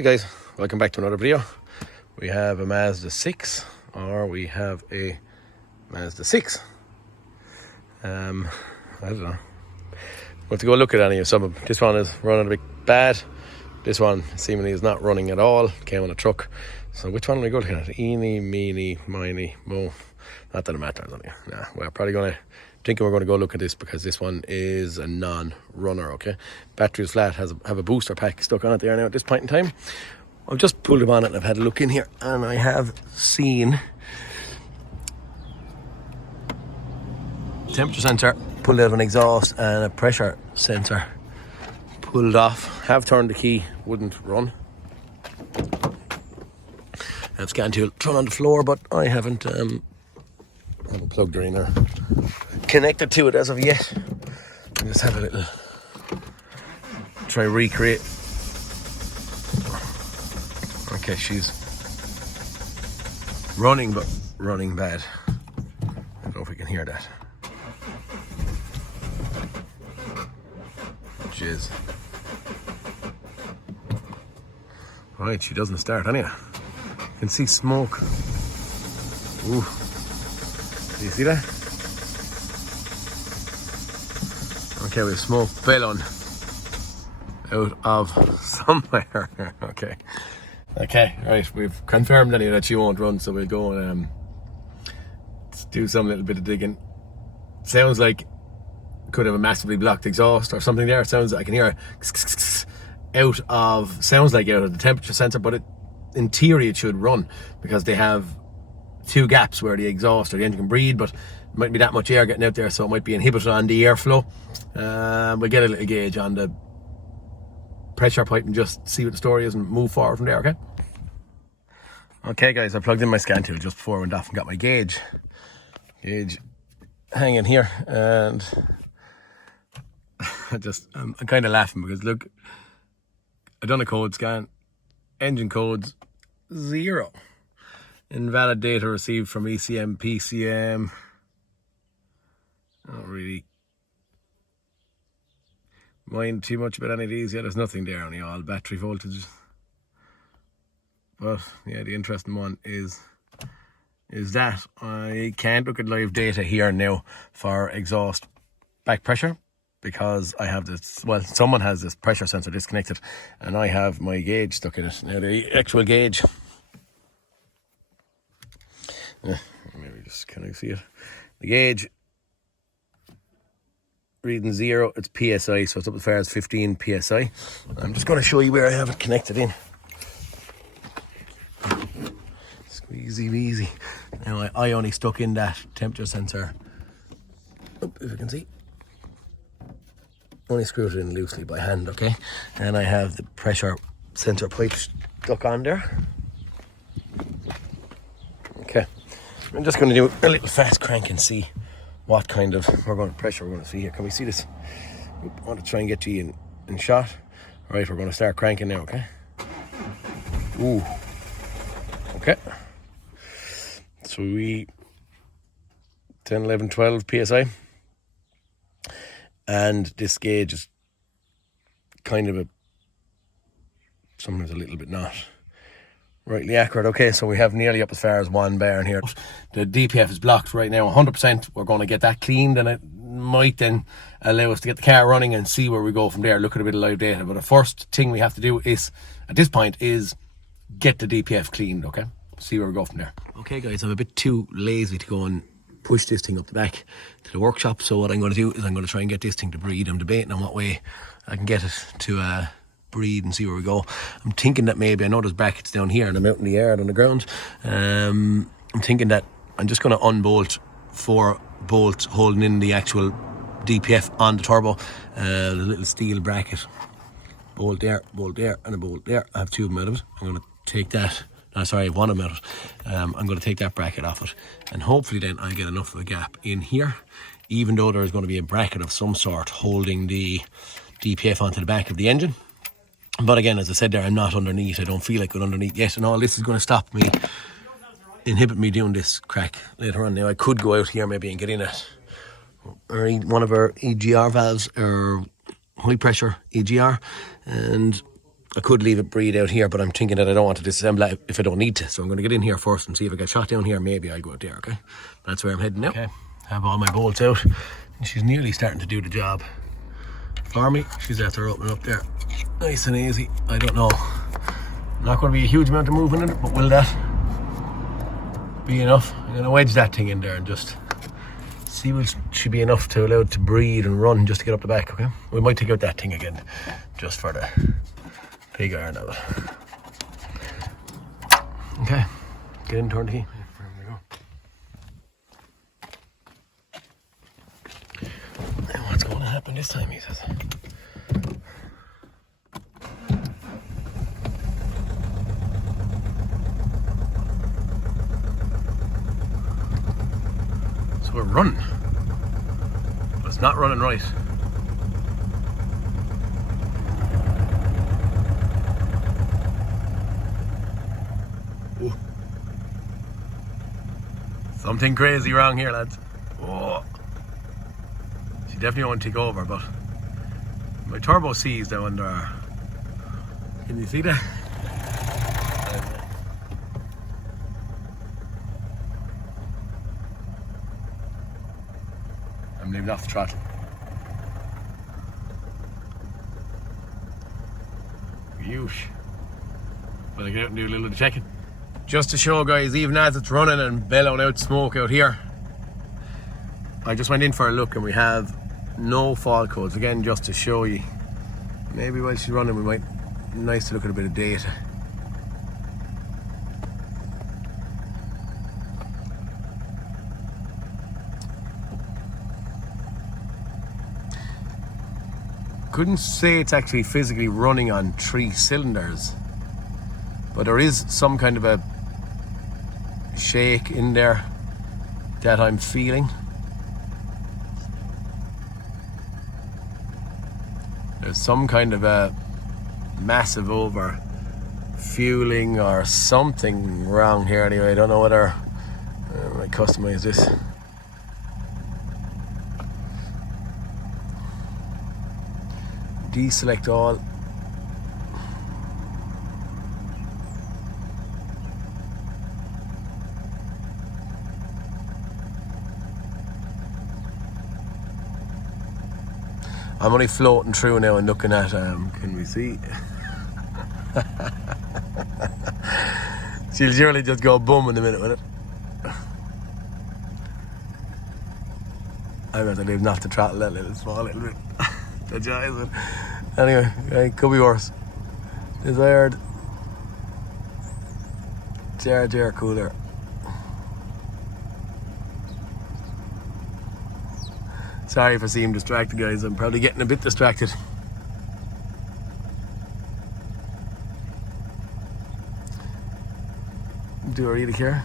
Hi guys, welcome back to another video. We have a Mazda 6 or we have a Mazda 6. I don't know. We'll have to go look at any of some of them. This one is running a bit bad. This one seemingly is not running at all. Came on a truck. So which one are we going to look at? Eeny, meeny, miny, mo. Not that it matters. Nah, we're probably going to thinking we're going to go look at this because this one is a non-runner, okay? Battery is flat, have a booster pack stuck on it there now at this point in time. I've just pulled it on it and I've had a look in here and I have seen temperature sensor pulled out of an exhaust and a pressure sensor pulled off. Have turned the key, wouldn't run. I've scanned to thrown on the floor, but I haven't plugged her in or connected to it as of yet. I'll just have a little try recreate. Okay, she's running, but running bad. I don't know if we can hear that. Jizz. Right, she doesn't start anyway. You can see smoke. Ooh. Do you see that? Okay, we have smoke bellowing out of somewhere. Okay, right, we've confirmed anyway that she won't run, so we'll go and do some little bit of digging. Sounds like could have a massively blocked exhaust or something there. It sounds like I can hear out of the temperature sensor, but in theory it should run because they have two gaps where the exhaust or the engine can breathe, but it might be that much air getting out there, so it might be inhibited on the airflow. We'll get a little gauge on the pressure pipe and just see what the story is and move forward from there, okay? Okay guys, I plugged in my scan tool just before I went off and got my gauge hanging here, and I'm kind of laughing because look, I done a code scan, engine codes 0. Invalid data received from ECM, PCM. I don't really mind too much about any of these. Yeah, there's nothing there, only all battery voltage. But yeah, the interesting one is that I can't look at live data here now for exhaust back pressure because I have this, well, someone has this pressure sensor disconnected and I have my gauge stuck in it. Now the actual gauge, maybe just can I see it? The gauge reading 0, it's PSI, so it's up as far as 15 PSI. I'm just going to show you where I have it connected in. Squeezy weezy. Now I only stuck in that temperature sensor, if you can see. Only screwed it in loosely by hand, okay? And I have the pressure sensor pipe stuck on there. Okay. I'm just going to do a little fast crank and see what kind of pressure we're going to see here. Can we see this? I want to try and get you in shot. All right, we're going to start cranking now, okay? Ooh. Okay. So we 10, 11, 12 PSI. And this gauge is kind of sometimes a little bit not rightly accurate. Okay, so we have nearly up as far as 1 bar in here. The DPF is blocked right now 100%. We're going to get that cleaned and it might then allow us to get the car running and see where we go from there, look at a bit of live data. But the first thing we have to do is, at this point, is get the DPF cleaned, okay? See where we go from there. Okay guys, I'm a bit too lazy to go and push this thing up the back to the workshop, so what I'm going to do is I'm going to try and get this thing to breathe. I'm debating on what way I can get it to breathe and see where we go. I'm thinking that maybe, I know there's brackets down here and I'm out in the yard on the ground. I'm thinking that I'm just going to unbolt 4 bolts holding in the actual DPF on the turbo. The little steel bracket, bolt there, and a bolt there. I have 2 of them out of it. I'm going to take that. No, sorry, I have 1 of them out of it. I'm going to take that bracket off it, and hopefully then I'll get enough of a gap in here, even though there is going to be a bracket of some sort holding the DPF onto the back of the engine. But again, as I said there, I'm not underneath. I don't feel like going underneath yet, and all this is going to stop me, inhibit me doing this crack later on. Now I could go out here maybe and get in it, or one of our EGR valves, or high pressure EGR, and I could leave it breathe out here, but I'm thinking that I don't want to disassemble it if I don't need to. So I'm going to get in here first and see if I get shot down here. Maybe I'll go out there, okay? That's where I'm heading now. Okay, have all my bolts out. And she's nearly starting to do the job for me. She's after opening up there. Nice and easy. I don't know. Not going to be a huge amount of movement in it, but will that be enough? I'm going to wedge that thing in there and just see what should be enough to allow it to breathe and run just to get up the back, okay? We might take out that thing again just for the big iron of it. Okay, get in, turn the key. Now what's going to happen this time, he says. So we're running, but it's not running right. Ooh. Something crazy wrong here, lads. Oh. She definitely won't take over, but my turbo C is down under. Can you see that? I'm leaving off the throttle. Yeesh. But I get out and do a little bit of checking. Just to show, guys, even as it's running and bellowing out smoke out here, I just went in for a look and we have no fault codes. Again, just to show you. Maybe while she's running we might, nice to look at a bit of data. Couldn't say it's actually physically running on 3 cylinders, but there is some kind of a shake in there that I'm feeling. There's some kind of a massive over fueling or something wrong here anyway. I don't know whether I might customize this. Deselect all. I'm only floating through now and looking at, can we see? She'll surely just go boom in a minute with it. I'm going to leave not to throttle that little small little bit. The jaws, but anyway, it could be worse. Desired charge air cooler. Sorry if I seem distracted, guys. I'm probably getting a bit distracted. Do I really care?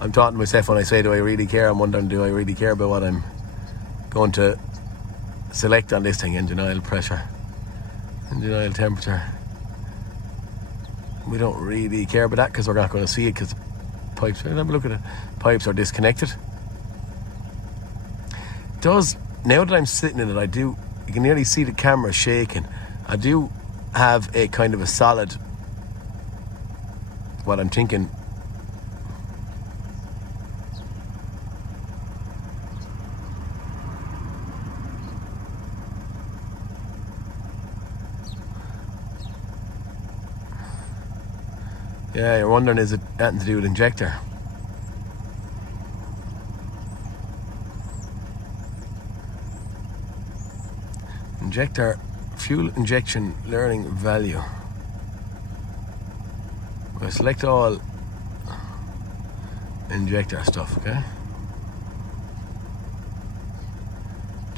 I'm talking to myself when I say, do I really care? I'm wondering, do I really care about what I'm going to select on this thing? Engine oil pressure, engine oil temperature. We don't really care about that because we're not going to see it because the pipes, have a look at it, pipes are disconnected. It does, now that I'm sitting in it, you can nearly see the camera shaking. I do have a kind of a solid, what I'm thinking, yeah, you're wondering, is it anything to do with injector? Injector, fuel injection, learning value. We'll select all injector stuff, okay?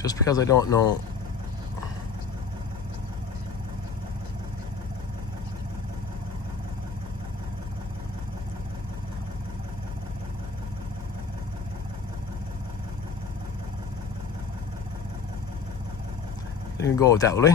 Just because I don't know. You can go with that, will we?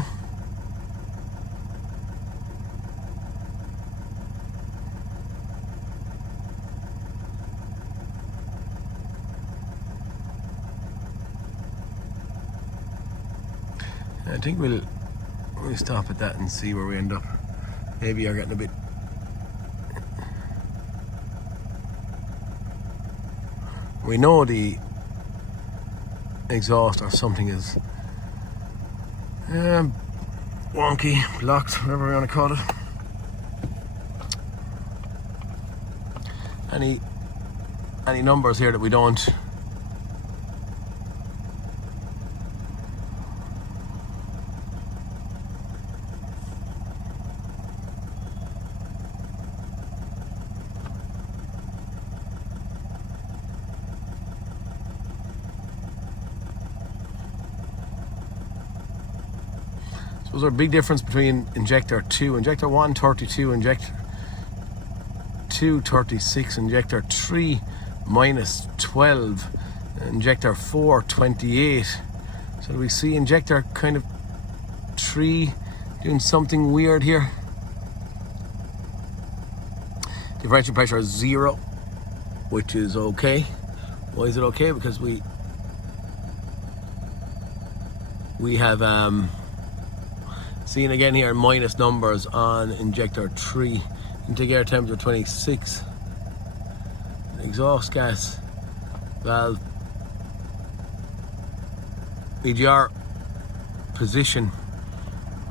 I think we'll stop at that and see where we end up. Maybe you're getting a bit. We know the exhaust or something is wonky, blocked, whatever we want to call it. Any numbers here that we don't. So there's a big difference between injector 2, injector 1, 32, injector 2, 36, injector 3, minus 12, injector 4, 28. So do we see injector kind of 3 doing something weird here? Differential pressure is 0, which is okay. Why is it okay? Because we have seen again here minus numbers on injector 3. Intake air temperature 26. Exhaust gas valve. EGR position.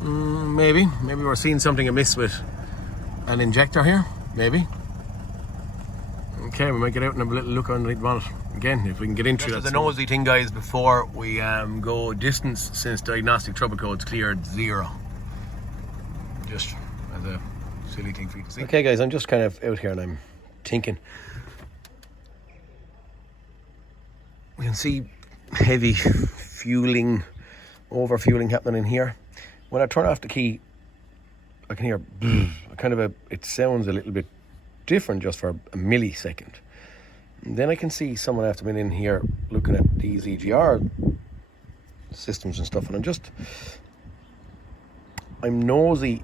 Maybe we're seeing something amiss with an injector here. Maybe. Okay, we might get out and have a little look underneath the bonnet again if we can get into that. The nosy thing, guys, before we go distance, since diagnostic trouble code's cleared 0. Just as a silly thing for you to see. Okay, guys, I'm just kind of out here and I'm thinking. We can see heavy fueling, over fueling happening in here. When I turn off the key, I can hear it sounds a little bit different just for a millisecond. And then I can see someone after been in here looking at these EGR systems and stuff, and I'm nosy.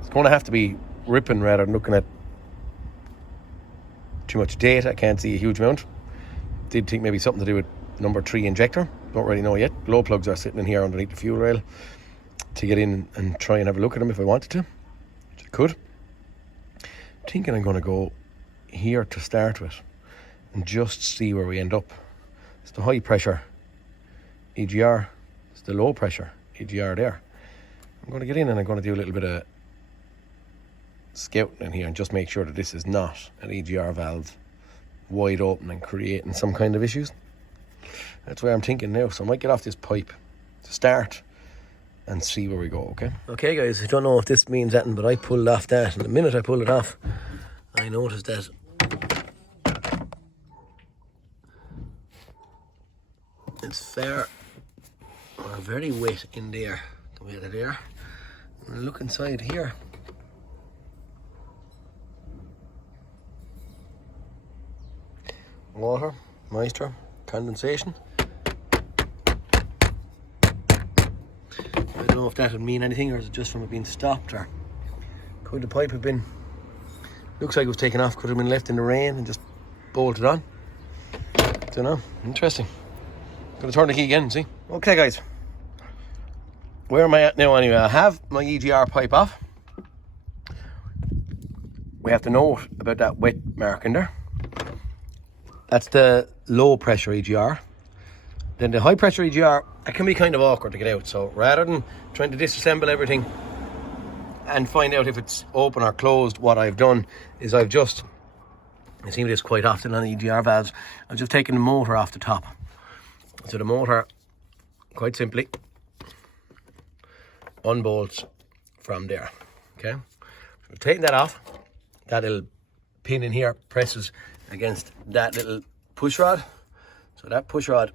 It's going to have to be ripping rather than looking at too much data. I can't see a huge amount. Did think maybe something to do with number 3 injector. Don't really know yet. Glow plugs are sitting in here underneath the fuel rail to get in and try and have a look at them if I wanted to, which I could. Thinking I'm going to go here to start with and just see where we end up. It's the high pressure EGR, it's the low pressure EGR there. I'm going to get in and I'm going to do a little bit of scouting in here and just make sure that this is not an EGR valve wide open and creating some kind of issues. That's where I'm thinking now, so I might get off this pipe to start and see where we go, okay? Okay, guys, I don't know if this means anything, but I pulled off that, and the minute I pulled it off, I noticed that it's very wet in there, the way that they are. And I look inside here. Water, moisture, condensation. I don't know if that would mean anything, or is it just from it being stopped, or could the pipe have been, looks like it was taken off, could have been left in the rain and just bolted on. Don't know, interesting. Gonna turn the key again and see. Okay, guys, where am I at now anyway? I have my EGR pipe off. We have to note about that wet mark in there. That's the low pressure EGR. Then the high pressure EGR, it can be kind of awkward to get out. So rather than trying to disassemble everything and find out if it's open or closed, what I've done is I see this quite often on EGR valves, I've just taken the motor off the top. So the motor, quite simply, unbolts from there, okay? So taking that off, that little pin in here presses against that little push rod. So that push rod,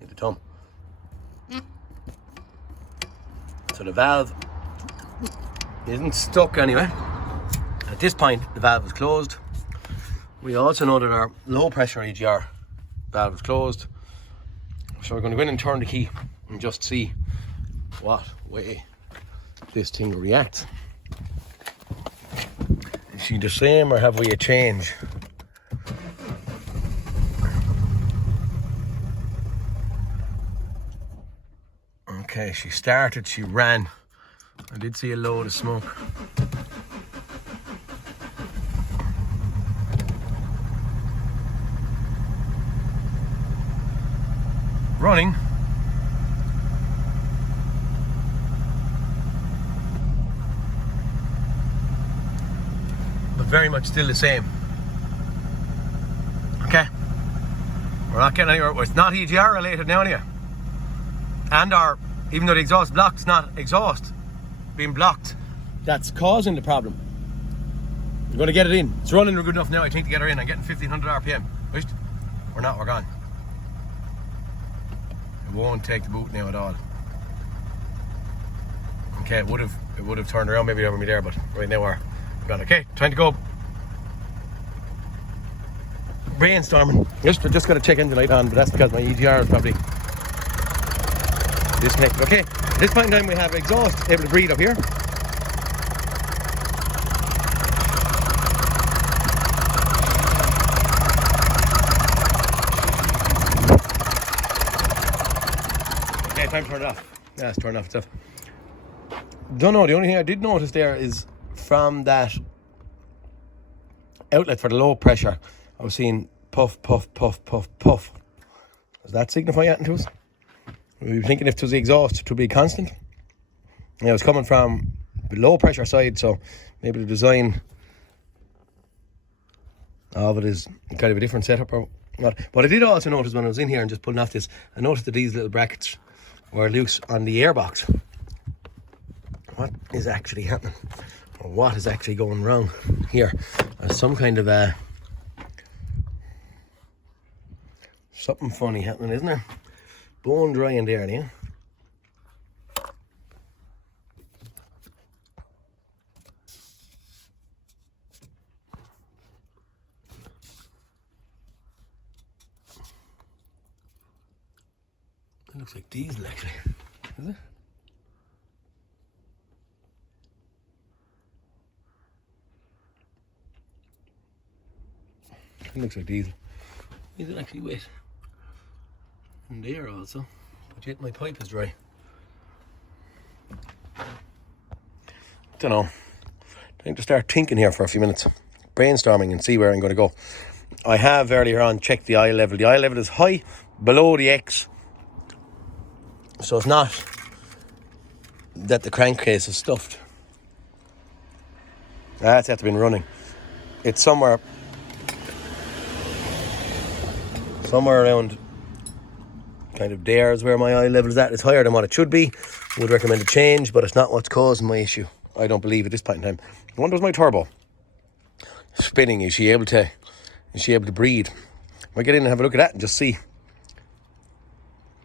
need the thumb. So the valve isn't stuck anyway. At this point, the valve is closed. We also know that our low pressure EGR valve is closed. So we're going to go in and turn the key and just see what way this thing reacts. Is she the same or have we a change? Okay, she started, she ran. I did see a load of smoke. Running. But very much still the same. Okay. We're not getting anywhere. It's not EGR related now anyway. And even though the exhaust blocked, it's not exhaust being blocked that's causing the problem. We're going to get it in. It's running good enough now, I think, to get her in. I'm getting 1500 RPM. Right? We're not, we're gone. It won't take the boot now at all. Okay, it would have turned around maybe over me there, but right now we're gone. Okay, time to go. Brainstorming. Just got to check engine light on, but that's because my EGR is probably disconnected. Okay, at this point in time we have exhaust able to breathe up here. Okay, time to turn it off. Yeah, it's turned off itself. Don't know, the only thing I did notice there is from that outlet for the low pressure, I was seeing puff, puff, puff, puff, puff. Does that signify anything to us? We were thinking if it was the exhaust, it would be constant. And it was coming from the low pressure side, so maybe the design of it is kind of a different setup or what. But I did also notice when I was in here and just pulling off this, I noticed that these little brackets were loose on the airbox. What is actually happening? Or what is actually going wrong here? There's some kind of something funny happening, isn't there? Bone dry in there, yeah? It looks like diesel actually, is it? It looks like diesel. Is it actually wet? And there also, but yet my pipe is dry. Don't know. Time to start thinking here for a few minutes, brainstorming and see where I'm going to go. I have earlier on checked the eye level. The eye level is high, below the X, so it's not that the crankcase is stuffed. That's after been running. It's somewhere around kind of there is where my eye level is at. It's higher than what it should be. Would recommend a change, but it's not what's causing my issue, I don't believe, at this point in time. I wonder, is my turbo spinning? Is she able to breathe? Might get in and have a look at that and just see.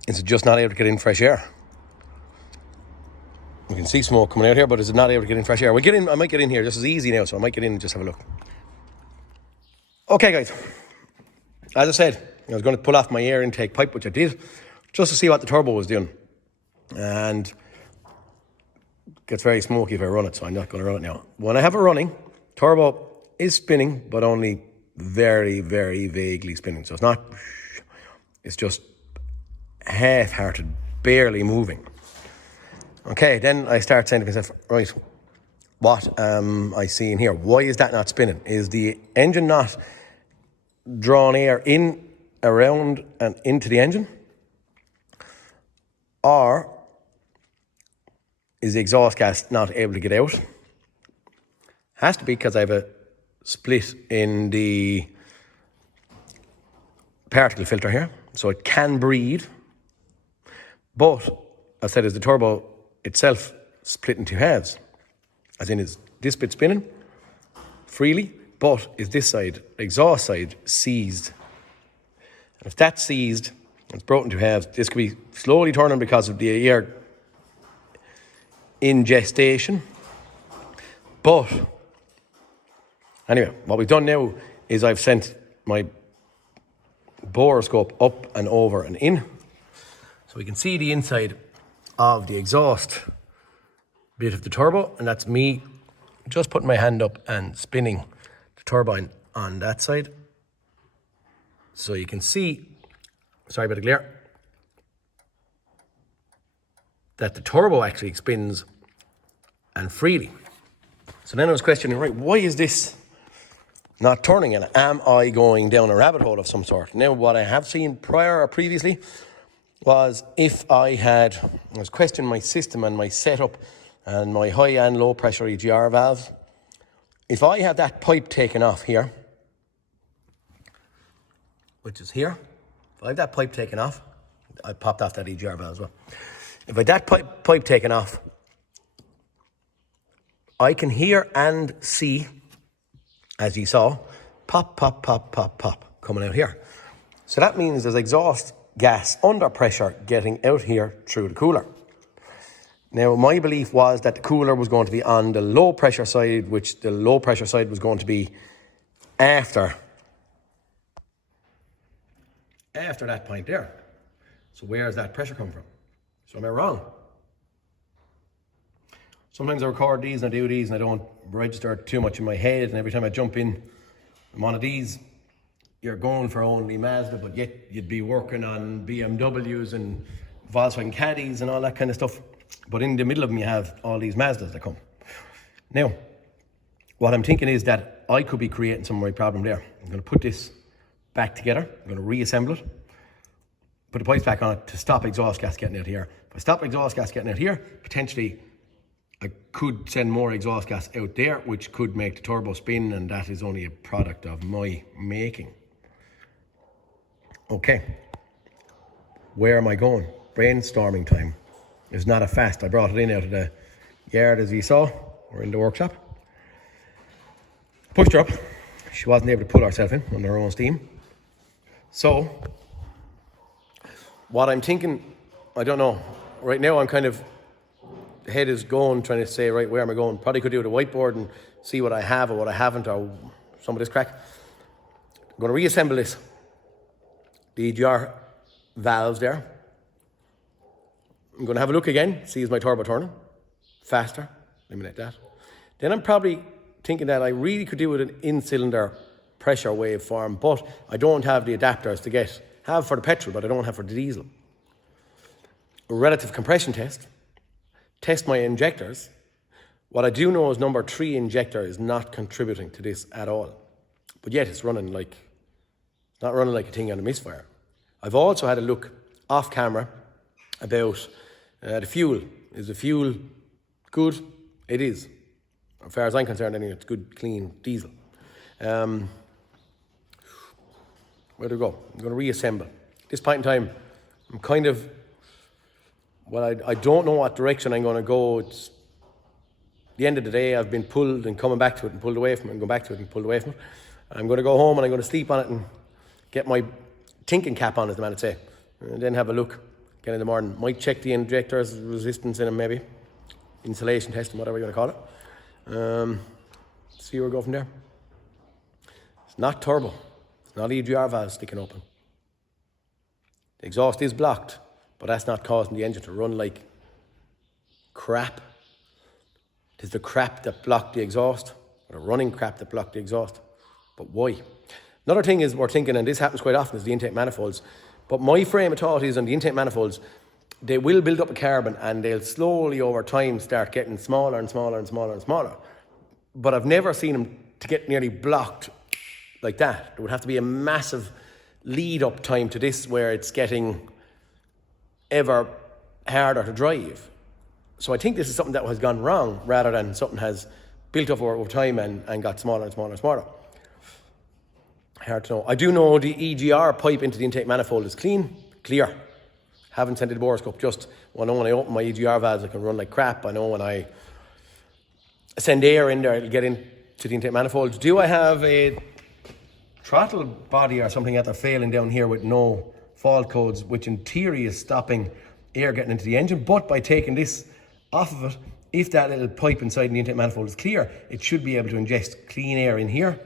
Is it just not able to get in fresh air? We can see smoke coming out here, but is it not able to get in fresh air? We'll get in. I might get in here just as easy now, so I might get in and just have a look. Okay, guys. As I said, I was going to pull off my air intake pipe, which I did, just to see what the turbo was doing. And it gets very smoky if I run it, so I'm not going to run it now. When I have it running, turbo is spinning, but only very, very vaguely spinning. So it's just half-hearted, barely moving. Okay, then I start saying to myself, right, what am I seeing here? Why is that not spinning? Is the engine not drawing air in, around and into the engine? Or is the exhaust gas not able to get out? Has to be, because I have a split in the particle filter here, so it can breathe. But I said, is the turbo itself split into halves? As in, is this bit spinning freely, but is this side, exhaust side, seized? And if that's seized, it's broken to halves. This could be slowly turning because of the air in gestation. But anyway, what we've done now is I've sent my borescope up and over and in, so we can see the inside of the exhaust bit of the turbo, and that's me just putting my hand up and spinning the turbine on that side. So you can see, sorry about the glare, that the turbo actually spins and freely. So then I was questioning, right, why is this not turning, and am I going down a rabbit hole of some sort? Now, what I have seen prior or previously was if I was questioning my system and my setup and my high and low pressure EGR valves. If I have that pipe taken off here, which is here, if I have that pipe taken off, I popped off that EGR valve as well. If I have that pipe taken off, I can hear and see, as you saw, pop, pop, pop, pop, pop, coming out here. So that means there's exhaust gas under pressure getting out here through the cooler. Now, my belief was that the cooler was going to be on the low pressure side, which the low pressure side was going to be after that point there. So where is that pressure come from? So am I wrong? Sometimes I record these and I do these and I don't register too much in my head, and every time I jump in one of these, you're going for only Mazda, but yet you'd be working on BMWs and Volkswagen Caddies and all that kind of stuff. But in the middle of them, you have all these Mazdas that come. Now, what I'm thinking is that I could be creating some of my problem there. I'm going to put this back together. I'm going to reassemble it. Put the pipes back on it to stop exhaust gas getting out here. If I stop exhaust gas getting out here, potentially I could send more exhaust gas out there, which could make the turbo spin, and that is only a product of my making. Okay, where am I going? Brainstorming time. It's not a fast. I brought it in out of the yard, as you saw. We're in the workshop. Pushed her up. She wasn't able to pull herself in on her own steam. So, what I'm thinking, I don't know. Right now, I'm kind of, the head is going, trying to say, right, where am I going? Probably could do the whiteboard and see what I have or what I haven't, or some of this crack. I'm going to reassemble this. The EGR valves there. I'm going to have a look again, see is my turbo turning faster, eliminate that. Then I'm probably thinking that I really could do with an in-cylinder pressure waveform, but I don't have the adapters to have for the petrol, but I don't have for the diesel. A relative compression test my injectors. What I do know is number 3 injector is not contributing to this at all, but yet it's not running like a thing on a misfire. I've also had a look off camera about the fuel. Is the fuel good? It is. As far as I'm concerned, anyway, it's good, clean diesel. Where do we go? I'm going to reassemble. At this point in time, I'm kind of, I don't know what direction I'm going to go. It's the end of the day. I've been pulled and coming back to it and pulled away from it and going back to it and pulled away from it. I'm going to go home and I'm going to sleep on it and get my thinking cap on, as the man would say, and then have a look again in the morning. Might check the injectors, resistance in them maybe, insulation testing, whatever you're going to call it. See where we go from there. It's not turbo. It's not EGR valve sticking open. The exhaust is blocked, but that's not causing the engine to run like crap. It is the crap that blocked the exhaust, or the running crap that blocked the exhaust. But why? Another thing is we're thinking, and this happens quite often, is the intake manifolds. But my frame of thought is on the intake manifolds, they will build up a carbon and they'll slowly over time start getting smaller and smaller and smaller and smaller. But I've never seen them to get nearly blocked like that. There would have to be a massive lead up time to this where it's getting ever harder to drive. So I think this is something that has gone wrong rather than something has built up over time and got smaller and smaller and smaller. Hard to know. I do know the EGR pipe into the intake manifold is clear. Haven't sent it to the borescope. Just when I open my EGR valves, I can run like crap. I know when I send air in there, it'll get into the intake manifold. Do I have a throttle body or something that they're failing down here with no fault codes, which in theory is stopping air getting into the engine? But by taking this off of it, if that little pipe inside the intake manifold is clear, it should be able to ingest clean air in here,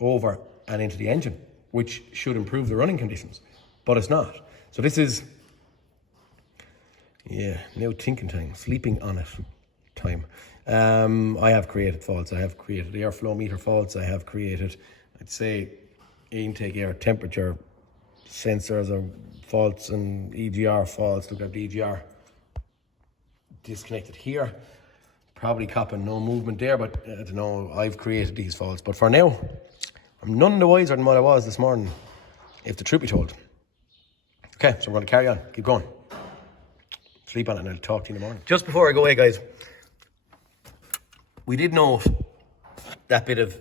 over and into the engine, which should improve the running conditions, but it's not. So this is, now thinking time, sleeping on it time. I have created faults. I have created airflow meter faults. I have created, I'd say, intake air temperature sensors or faults and EGR faults. Look at the EGR. disconnected here. Probably copping no movement there, but I don't know, I've created these faults. But for now, I'm none the wiser than what I was this morning, if the truth be told. Okay, so we're going to carry on, keep going. Sleep on it and I'll talk to you in the morning. Just before I go away, guys, we did note that bit of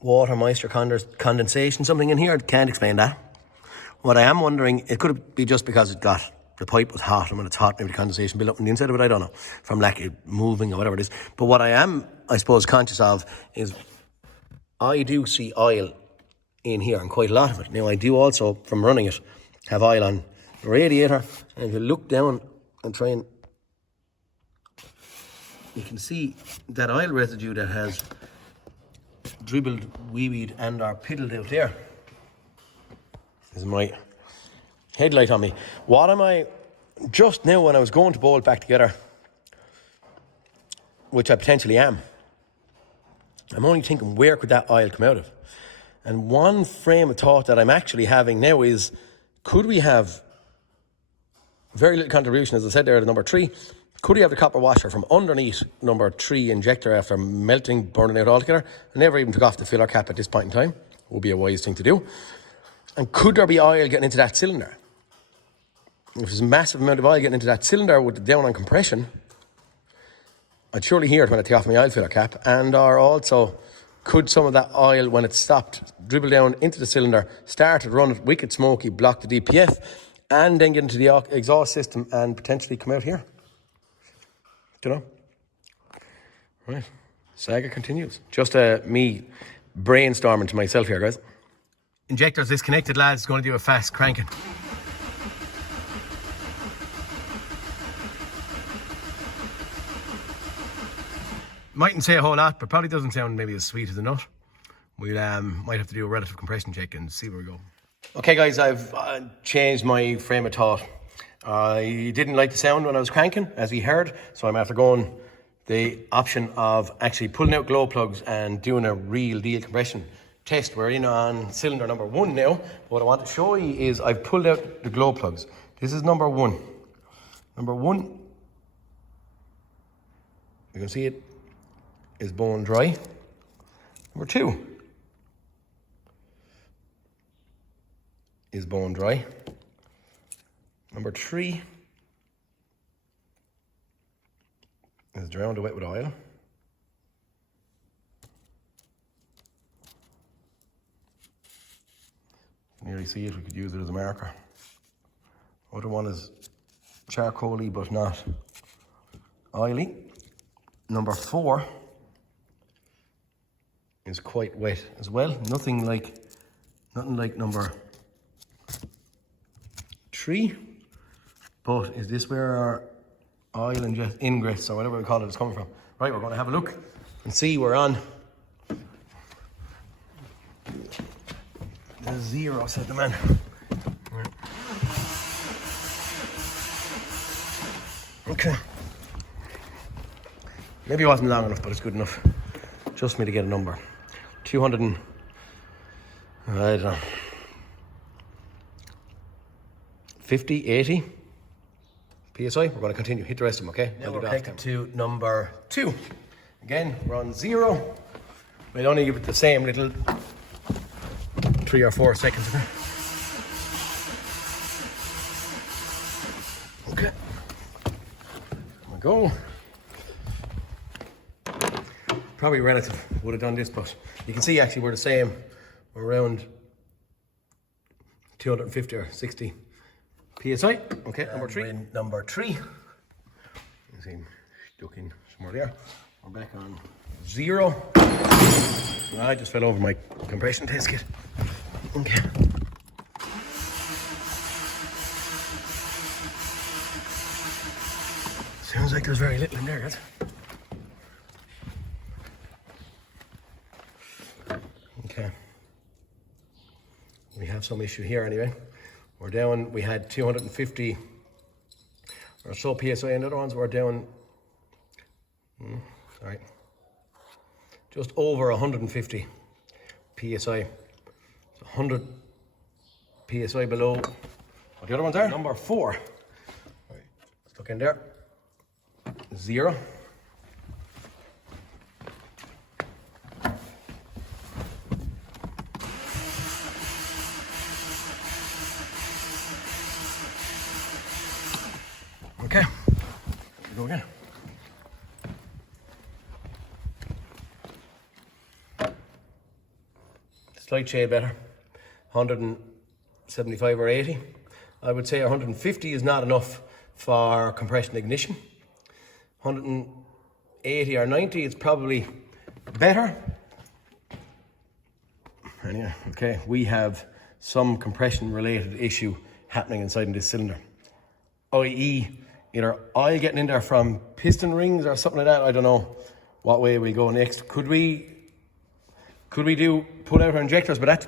water, moisture, condensation, something in here. Can't explain that. What I am wondering, it could be just because the pipe was hot, and when it's hot, maybe the condensation built up on the inside of it, I don't know, from lack of moving or whatever it is. But what I am, I suppose, conscious of is I do see oil in here, and quite a lot of it. Now, I do also, from running it, have oil on the radiator, and if you look down and try and, you can see that oil residue that has dribbled, wee-weed and or piddled out there. This is my headlight on me. What am I, just now when I was going to bolt back together, which I potentially am, I'm only thinking, where could that oil come out of? And one frame of thought that I'm actually having now is, could we have very little contribution, as I said there, to number 3, could we have the copper washer from underneath number 3 injector after melting, burning out altogether? I never even took off the filler cap at this point in time. Would be a wise thing to do. And could there be oil getting into that cylinder? If there's a massive amount of oil getting into that cylinder with the down on compression, I'd surely hear it when I take off my oil filler cap. And or also, could some of that oil, when it stopped, dribble down into the cylinder, start to run it wicked smoky, block the DPF, and then get into the exhaust system and potentially come out here? Don't know. Right. Saga continues. Just me brainstorming to myself here, guys. Injector's disconnected, lads. Going to do a fast cranking. Mightn't say a whole lot, but probably doesn't sound maybe as sweet as a nut. We'll might have to do a relative compression check and see where we go. Okay, guys, I've changed my frame of thought. I didn't like the sound when I was cranking, as we heard, so I'm after going the option of actually pulling out glow plugs and doing a real deal compression test. We're in on cylinder number 1 now. What I want to show you is I've pulled out the glow plugs. This is number 1. Number 1, you can see it is bone dry. Number 2 is bone dry. Number 3 is drowned wet with oil. Nearly see it, we could use it as a marker. Other one is charcoaly but not oily. Number 4 is quite wet as well. Nothing like number 3. But is this where our oil ingress or whatever we call it is coming from? Right, we're going to have a look and see. We're on the 0, said the man. Right. Okay. Maybe it wasn't long enough, but it's good enough. Just me to get a number. 200 and, I don't know, 50, 80 PSI. We're going to continue. Hit the rest of them, okay? Now we're connected to number 2. Again, we're on 0. We'll only give it the same little 3 or 4 seconds. Okay. There we go. Probably relative would have done this, but you can see actually we're the same. We're around 250 or 60 PSI. Okay, number 3. Number 3. You can see stuck in somewhere there. We're back on 0. I just fell over my compression test kit. Okay. Sounds like there's very little in there, guys. Okay. We have some issue here anyway. We're down, we had 250 or so PSI, and the other ones were down, sorry, just over 150 PSI. 100 PSI below what the other ones are. Number 4. Right. Let's look Look in there. 0. Okay, go again. Slight shade better, 175 or 80. I would say 150 is not enough for compression ignition. 180 or 90 is probably better. Anyway, okay, we have some compression related issue happening inside this cylinder, i.e. either oil getting in there from piston rings or something like that. I don't know what way we go next. Could we do pull out our injectors? But that's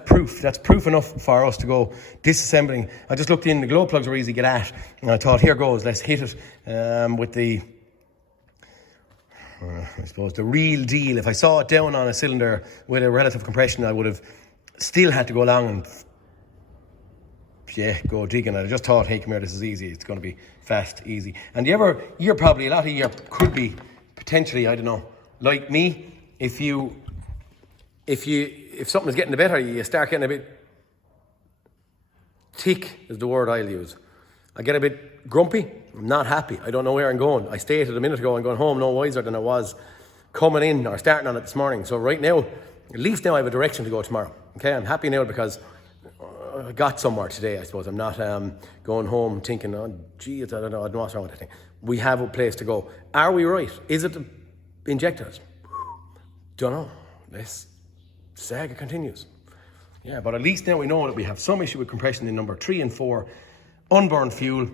proof enough for us to go disassembling. I just looked in, the glow plugs were easy to get at, and I thought, here goes, let's hit it with the I suppose the real deal. If I saw it down on a cylinder with a relative compression, I would have still had to go along and go digging. I just thought, hey, come here, this is easy. It's going to be fast, easy. And you're probably, a lot of you could be potentially, I don't know, like me, if something's getting better, you start getting a bit tick, is the word I'll use. I get a bit grumpy. I'm not happy. I don't know where I'm going. I stated a minute ago, I'm going home no wiser than I was coming in or starting on it this morning. So right now, at least now I have a direction to go tomorrow. Okay, I'm happy now because I got somewhere today, I suppose. I'm not going home thinking, oh, gee, I don't know what's wrong with that thing. We have a place to go. Are we right? Is it the injectors? Don't know. This saga continues. Yeah, but at least now we know that we have some issue with compression in number 3 and 4. Unburned fuel,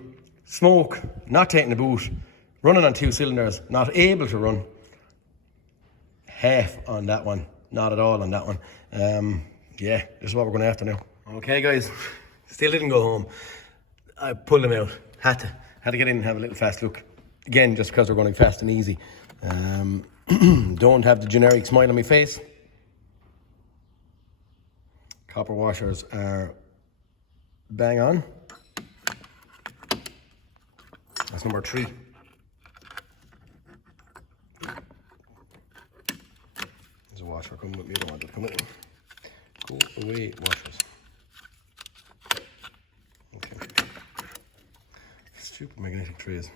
smoke, not taking the boot, running on 2 cylinders, not able to run. Half on that one, not at all on that one. Yeah, this is what we're going after now. Okay, guys, still didn't go home. I pulled them out. Had to get in and have a little fast look. Again, just because we're going fast and easy. Don't have the generic smile on my face. Copper washers are bang on. That's number 3. There's a washer coming with me. I don't want it to come with me. Go away, washers. Okay. Stupid magnetic trays.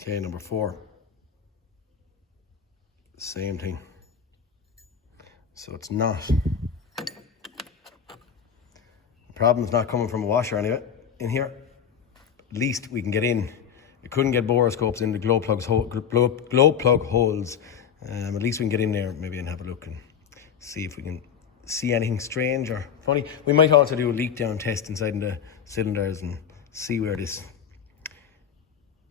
Okay, number 4. Same thing. So it's not. The problem's not coming from a washer anyway. In here, at least we can get in. We couldn't get borescopes in the glow plug holes. At least we can get in there maybe and have a look and see if we can see anything strange or funny. We might also do a leak down test inside the cylinders and see where this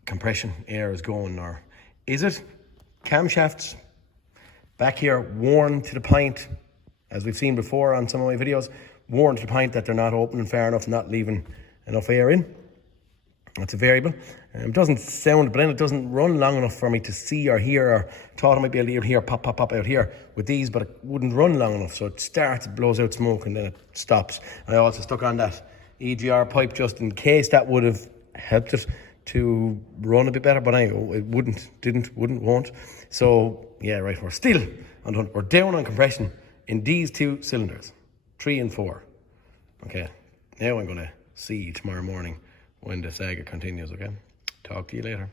compression air is going. Or is it camshafts back here worn to the point, as we've seen before on some of my videos, worn to the point that they're not opening far enough, not leaving enough air in? That's a variable. It doesn't sound, but then it doesn't run long enough for me to see or hear, or thought I might be able to hear pop, pop, pop out here with these, but it wouldn't run long enough. So it starts, it blows out smoke, and then it stops. And I also stuck on that EGR pipe just in case that would have helped it to run a bit better, but anyway, it won't. So yeah, right, we're down on compression in these 2 cylinders, 3 and 4. Okay, now I'm going to see you tomorrow morning when the saga continues, okay? Talk to you later.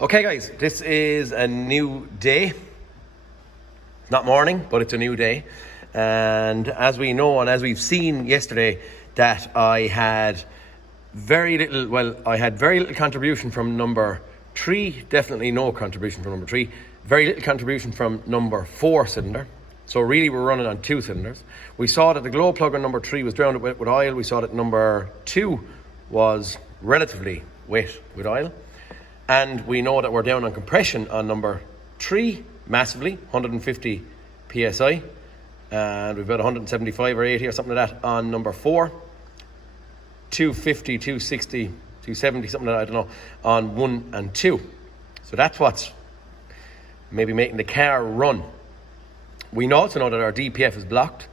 Okay, guys, this is a new day. Not morning, but it's a new day. And as we know, and as we've seen yesterday, that I had very little contribution from number 3. Definitely no contribution from number 3. Very little contribution from number 4 cylinder. So really we're running on 2 cylinders. We saw that the glow plug on number 3 was drowned with oil. We saw that number 2 was relatively wet with oil. And we know that we're down on compression on number 3 massively, 150 psi. And we've got 175 or 80 or something like that on number 4. 250, 260, 270, something like that, I don't know, on 1 and 2. So that's what's maybe making the car run. We also know that our DPF is blocked.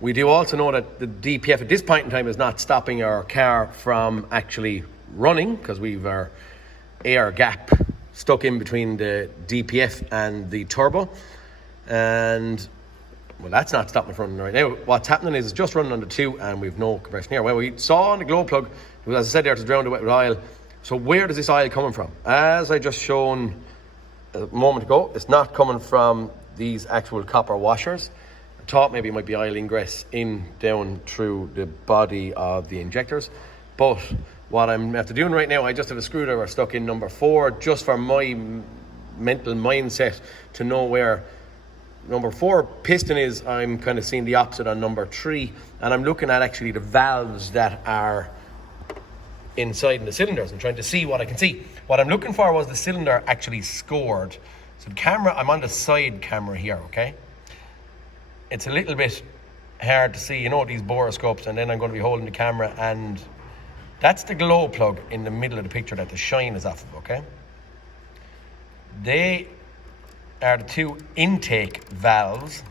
We do also know that the DPF at this point in time is not stopping our car from actually running, because we've our air gap stuck in between the DPF and the turbo, and well, that's not stopping it running right now. What's happening is it's just running on the 2 and we've no compression here. Well, we saw on the glow plug, as I said there, to drown it with oil. So where does this oil coming from? As I just shown a moment ago, it's not coming from these actual copper washers. I thought maybe it might be oil ingress in down through the body of the injectors, but what I'm after doing right now, I just have a screwdriver stuck in number 4 just for my mental mindset to know where number 4 piston is. I'm kind of seeing the opposite on number 3, and I'm looking at actually the valves that are inside in the cylinders and trying to see what I can see. What I'm looking for was the cylinder actually scored. So the camera, I'm on the side camera here, okay? It's a little bit hard to see, you know, these boroscopes, and then I'm going to be holding the camera, and that's the glow plug in the middle of the picture that the shine is off of, okay? They are the 2 intake valves.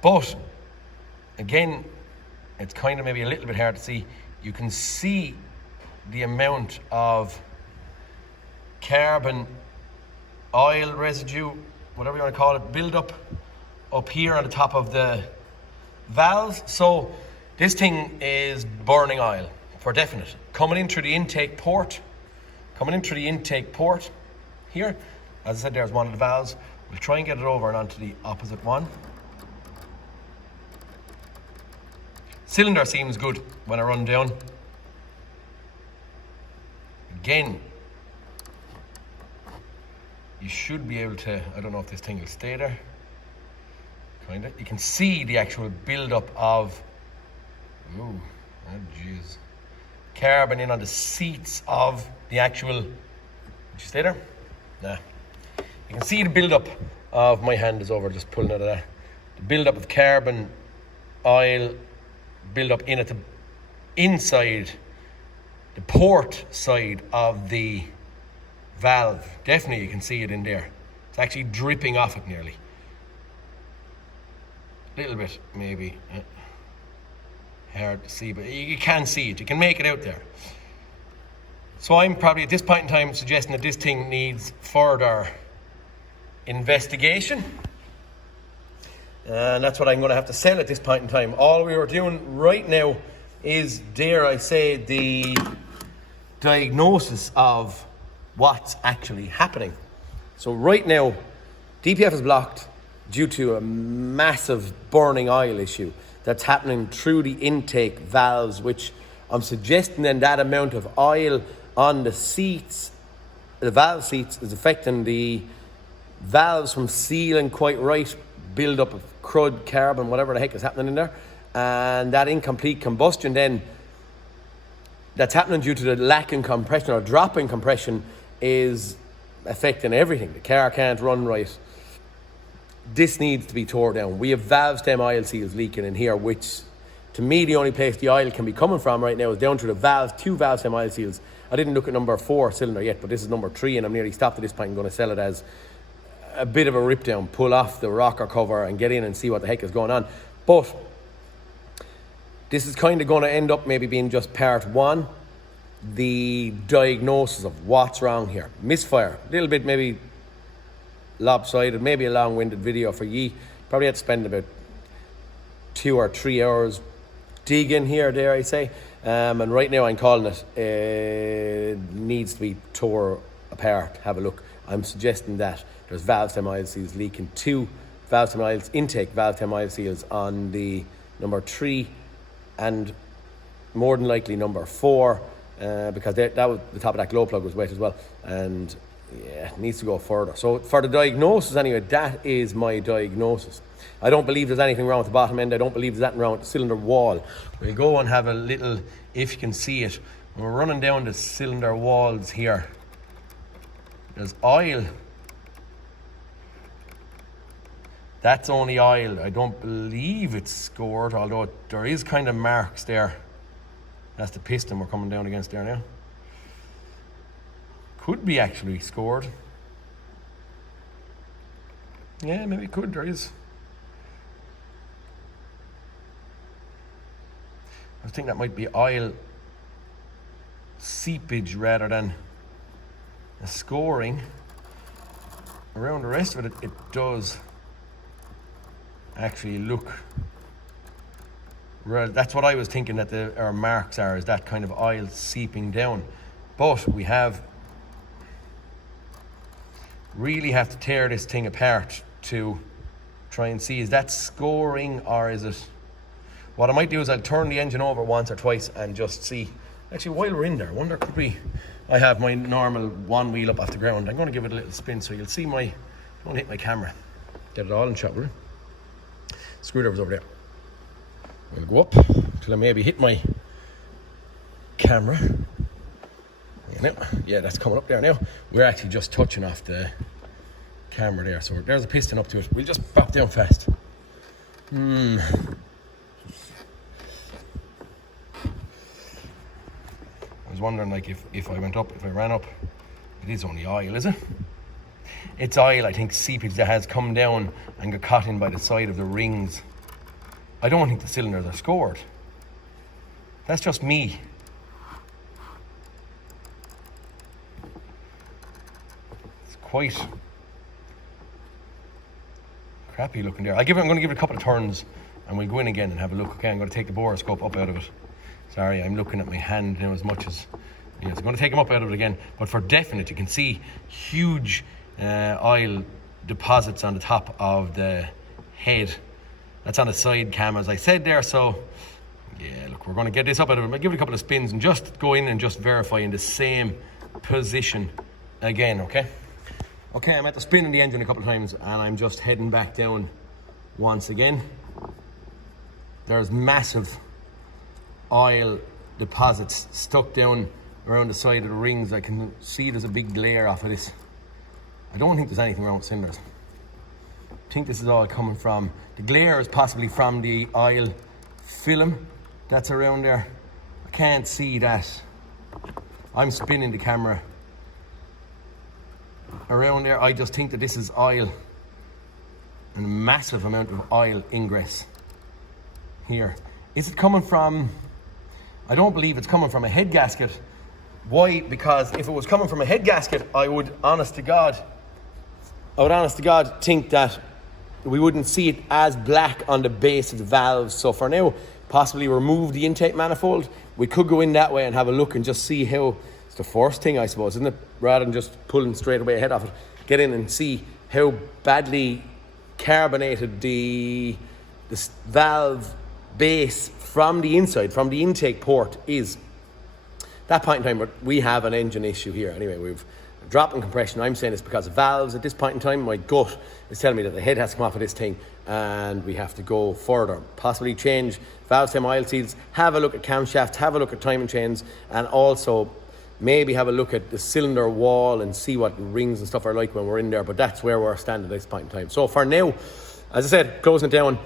But again, it's kind of maybe a little bit hard to see. You can see the amount of carbon oil residue, whatever you want to call it, build up here on the top of the valves. So this thing is burning oil for definite. Coming in through the intake port here, as I said, there's one of the valves. We'll try and get it over and onto the opposite one. Cylinder seems good when I run down. Again, you should be able to, I don't know if this thing will stay there. Kinda. You can see the actual build-up of, oh jeez, carbon in on the seats of the actual, did you stay there? Nah. You can see the build-up of, my hand is over just pulling out of that. The build-up of carbon oil build up in at the inside, the port side of the valve. Definitely you can see it in there. It's actually dripping off it nearly. A little bit maybe hard to see, but you can see it. You can make it out there. So I'm probably at this point in time suggesting that this thing needs further investigation. And that's what I'm going to have to sell at this point in time. All we are doing right now is, dare I say, the diagnosis of what's actually happening. So right now, DPF is blocked due to a massive burning oil issue that's happening through the intake valves, which I'm suggesting then that amount of oil on the seats, the valve seats, is affecting the valves from sealing quite right, build up of crud, carbon, whatever the heck is happening in there. And that incomplete combustion then, that's happening due to the lack in compression or drop in compression, is affecting everything. The car can't run right. This needs to be tore down. We have valve stem oil seals leaking in here, which to me the only place the oil can be coming from right now is down to the valve, 2 valve stem oil seals. I didn't look at number 4 cylinder yet, but this is number 3, and I'm nearly stopped at this point and going to sell it as a bit of a rip down, pull off the rocker cover and get in and see what the heck is going on. But this is kind of going to end up maybe being just part 1, the diagnosis of what's wrong here. Misfire, a little bit maybe lopsided, maybe a long-winded video for ye. Probably had to spend about 2 or 3 hours digging here, dare I say. And right now I'm calling it needs to be tore apart. Have a look. I'm suggesting that there's valve stem oil seals leaking, 2 valve stem oils, intake valve stem oil seals on the number 3 and more than likely number 4, because that was the top of that glow plug was wet as well, and yeah, it needs to go further. So for the diagnosis anyway, that is my diagnosis. I don't believe there's anything wrong with the bottom end. I don't believe there's anything wrong with the cylinder wall. We'll go and have a little, if you can see it, when we're running down the cylinder walls here, there's oil. That's only oil. I don't believe it's scored, although there is kind of marks there. That's the piston we're coming down against there now. Could be actually scored. Yeah, maybe it could. There is. I think that might be oil seepage rather than a scoring. Around the rest of it, it does actually look, that's what I was thinking that our marks are, is that kind of oil seeping down. But we really have to tear this thing apart to try and see, is that scoring or is it? What I might do is I'll turn the engine over once or twice and just see. Actually, while we're in there, I wonder, could we, I have my normal one wheel up off the ground. I'm going to give it a little spin so you'll see don't hit my camera. Get it all in shot, will you? Screwdriver's over there. We'll go up till I maybe hit my camera. Yeah, that's coming up there now. We're actually just touching off the camera there. So there's a piston up to it. We'll just pop down fast. I was wondering, like, if I ran up, it is only oil, is it? It's oil, I think, seepage that has come down and got caught in by the side of the rings. I don't think the cylinders are scored. That's just me. It's quite crappy looking there. I'm going to give it a couple of turns and we'll go in again and have a look. Okay, I'm going to take the borescope up out of it. Sorry, I'm looking at my hand now as much as, yes, I'm going to take them up out of it again. But for definite, you can see huge oil deposits on the top of the head. That's on the side cam, as I said there. So yeah, look, we're going to get this up out of it. I'll give it a couple of spins and just go in and just verify in the same position again. Okay, I'm at the spinning the engine a couple of times and I'm just heading back down once again. There's massive oil deposits stuck down around the side of the rings. I can see there's a big glare off of this. I don't think there's anything wrong with cylinders. I think this is all coming from, the glare is possibly from the oil film that's around there. I can't see that. I'm spinning the camera around there. I just think that this is oil, and a massive amount of oil ingress here. Is it coming from, I don't believe it's coming from a head gasket. Why? Because if it was coming from a head gasket, I would honest to God think that we wouldn't see it as black on the base of the valves. So for now, possibly remove the intake manifold. We could go in that way and have a look and just see how, it's the first thing, I suppose, isn't it? Rather than just pulling straight away ahead of it, get in and see how badly carbonated the valve base from the inside, from the intake port is. That point in time, but we have an engine issue here. Anyway, we've a drop in compression. I'm saying it's because of valves at this point in time. My gut is telling me that the head has to come off of this thing and we have to go further. Possibly change valve stem oil seals, have a look at camshafts, have a look at timing chains, and also maybe have a look at the cylinder wall and see what rings and stuff are like when we're in there. But that's where we're standing at this point in time. So for now, as I said, closing it down,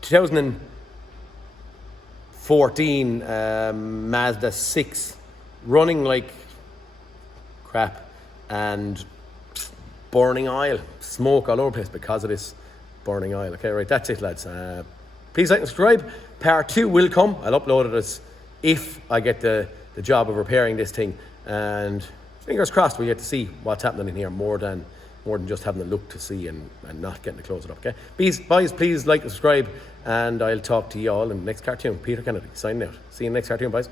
2014 Mazda 6, running like crap and burning oil, smoke all over the place because of this burning oil. Okay, right, that's it, lads. Please like and subscribe. Part 2 will come. I'll upload it as if I get the job of repairing this thing, and fingers crossed we get to see what's happening in here more than just having a look to see and not getting to close it up. Okay, boys, please like and subscribe, and I'll talk to you all in the next cartoon. Peter Kennedy signing out. See you in the next cartoon, boys.